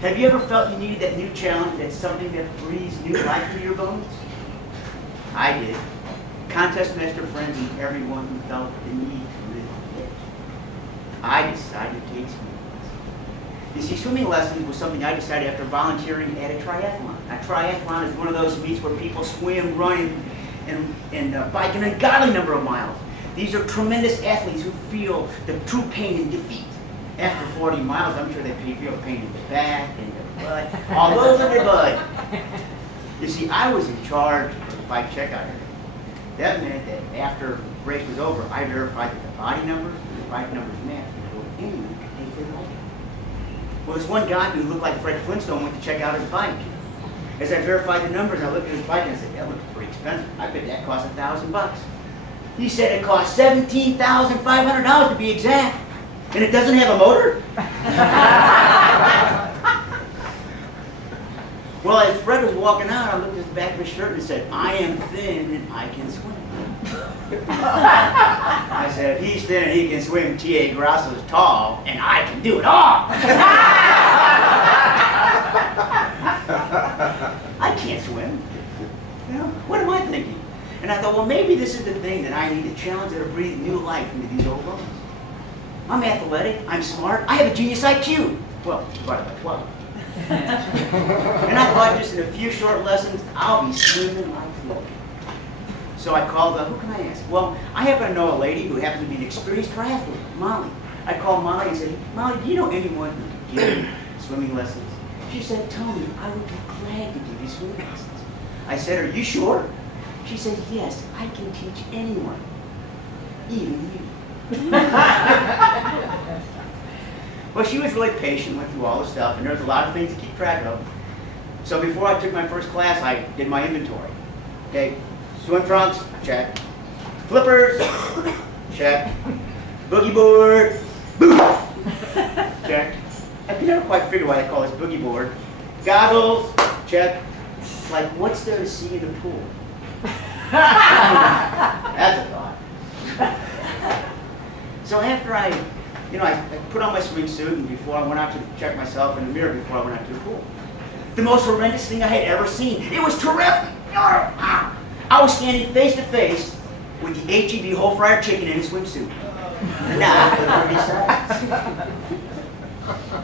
Have you ever felt you needed that new challenge, that something that breathes new life into your bones? I did. Toastmaster friends and everyone who felt the need to live on the edge. I decided to take swimming lessons. You see, swimming lessons was something I decided after volunteering at a triathlon. A triathlon is one of those meets where people swim, run, and bike an ungodly number of miles. These are tremendous athletes who feel the true pain and defeat. After 40 miles, I'm sure they feel pain in the back, in the butt, all over their butt. You see, I was in charge of the bike checkout area. That meant that after the race was over, I verified that the body numbers and the bike numbers matched before anyone could take their bike. Well, this one guy who looked like Fred Flintstone went to check out his bike. As I verified the numbers, I looked at his bike and I said, that looks pretty expensive. I bet that cost $1,000. He said it cost $17,500 to be exact. And it doesn't have a motor? Well, as Fred was walking out, I looked at the back of his shirt and said, I am thin and I can swim. I said, if he's thin and he can swim, T.A. Grasso is tall, and I can do it all. I can't swim. You know, what am I thinking? And I thought, well, maybe this is the thing that I need to challenge that to breathe new life into these old bones. I'm athletic, I'm smart, I have a genius IQ. Well, divided by 12. And I thought just in a few short lessons, I'll be swimming like Floyd. So I called up, who can I ask? Well, I happen to know a lady who happens to be an experienced triathlete, Molly. I called Molly and said, Molly, do you know anyone who could give me swimming lessons? She said, Tony, I would be glad to give you swimming lessons. I said, are you sure? She said, yes, I can teach anyone, even you. Well, she was really patient, went through all the stuff, and there was a lot of things to keep track of. So before I took my first class, I did my inventory. Okay, swim trunks, check. Flippers, check. Boogie board, check. I could never quite figure why they call this boogie board. Goggles, check. Like, what's there to see in the pool? That's a thought. So after I put on my swim suit, and before I went out to check myself in the mirror before I went out to the pool. The most horrendous thing I had ever seen. It was terrific. I was standing face to face with the H-E-B whole fryer chicken in a swimsuit. Nah,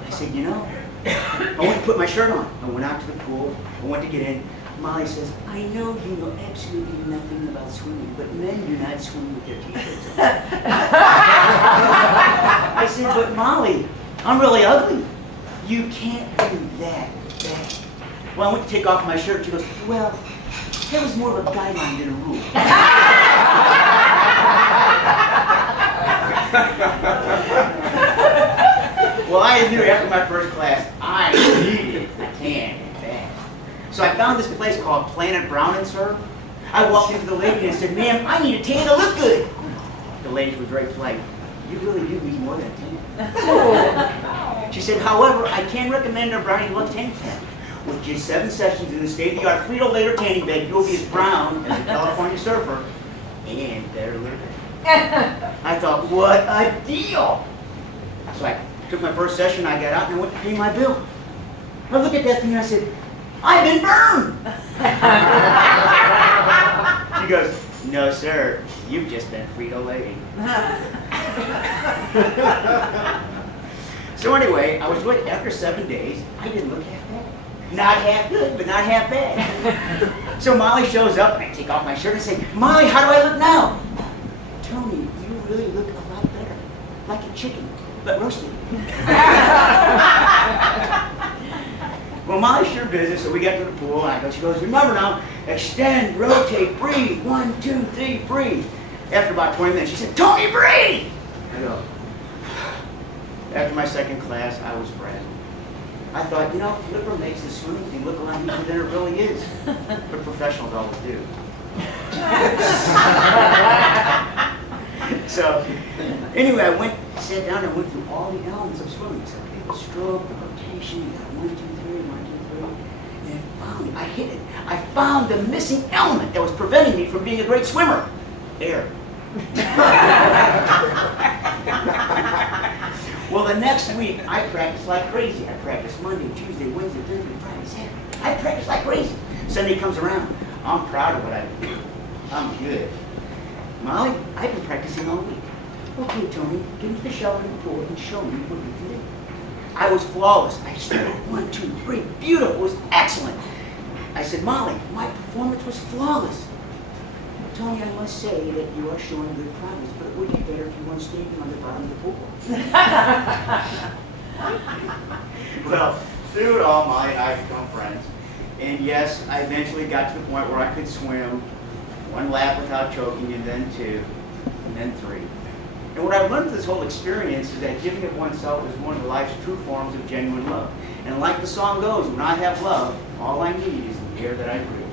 I said, you know, I went to put my shirt on. I went out to the pool. I went to get in. Molly says, I know you know absolutely nothing about swimming, but men do not swim with their t-shirts on. I said, but Molly, I'm really ugly. You can't do that. Well, I went to take off my shirt. She goes, well, that was more of a guideline than a rule. Well, I knew after my first class, I needed a tan and bad. So I found this place called Planet Brown and Serve. I walked into the lady and I said, ma'am, I need a tan to look good. The lady was very polite. You really do need more than a tan. She said, however, I can recommend our brownie look tanning pen. With just 7 sessions in the state-of-the-art Frito-Later tanning bed, you'll be as brown as a California surfer and better looking. I thought, what a deal! So I took my first session, I got out and I went to pay my bill. I looked at that thing and I said, I've been burned! She goes, no sir, you've just been Frito-Lating. So anyway, I was with, after 7 days, I didn't look half bad. Not half good, but not half bad. So Molly shows up and I take off my shirt and say, Molly, how do I look now? Tony, you really look a lot better. Like a chicken, but roasted. Well, Molly's sure busy, so we get to the pool, and she goes, remember now, extend, rotate, breathe. 1, 2, 3, breathe. After about 20 minutes, she said, Tony, breathe! I go, after my second class, I was frazzled. I thought, you know, Flipper makes the swimming thing look a lot easier than it really is. But professionals always do. So, anyway, I sat down and went through all the elements of swimming. So the stroke, the rotation, you got 1, 2, 3, 1, 2, 3. And finally, I hit it. I found the missing element that was preventing me from being a great swimmer. Air. Well, the next week, I practiced like crazy. I practiced Monday, Tuesday, Wednesday, Thursday, Friday, Saturday. I practiced like crazy. Sunday comes around. I'm proud of what I do. I'm good. Molly, I've been practicing all week. Okay, Tony, get into the shower and the pool and show me what you can do. I was flawless. I started 1, 2, 3. Beautiful. It was excellent. I said, Molly, my performance was flawless. Tony, I must say that you are showing good progress, but it would be better if you weren't standing on the bottom of the pool. Well, through it all, Molly and I have become friends. And yes, I eventually got to the point where I could swim 1 lap without choking, and then 2, and then 3. And what I've learned from this whole experience is that giving of oneself is one of life's true forms of genuine love. And like the song goes, when I have love, all I need is the air that I breathe.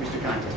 Mr. Contest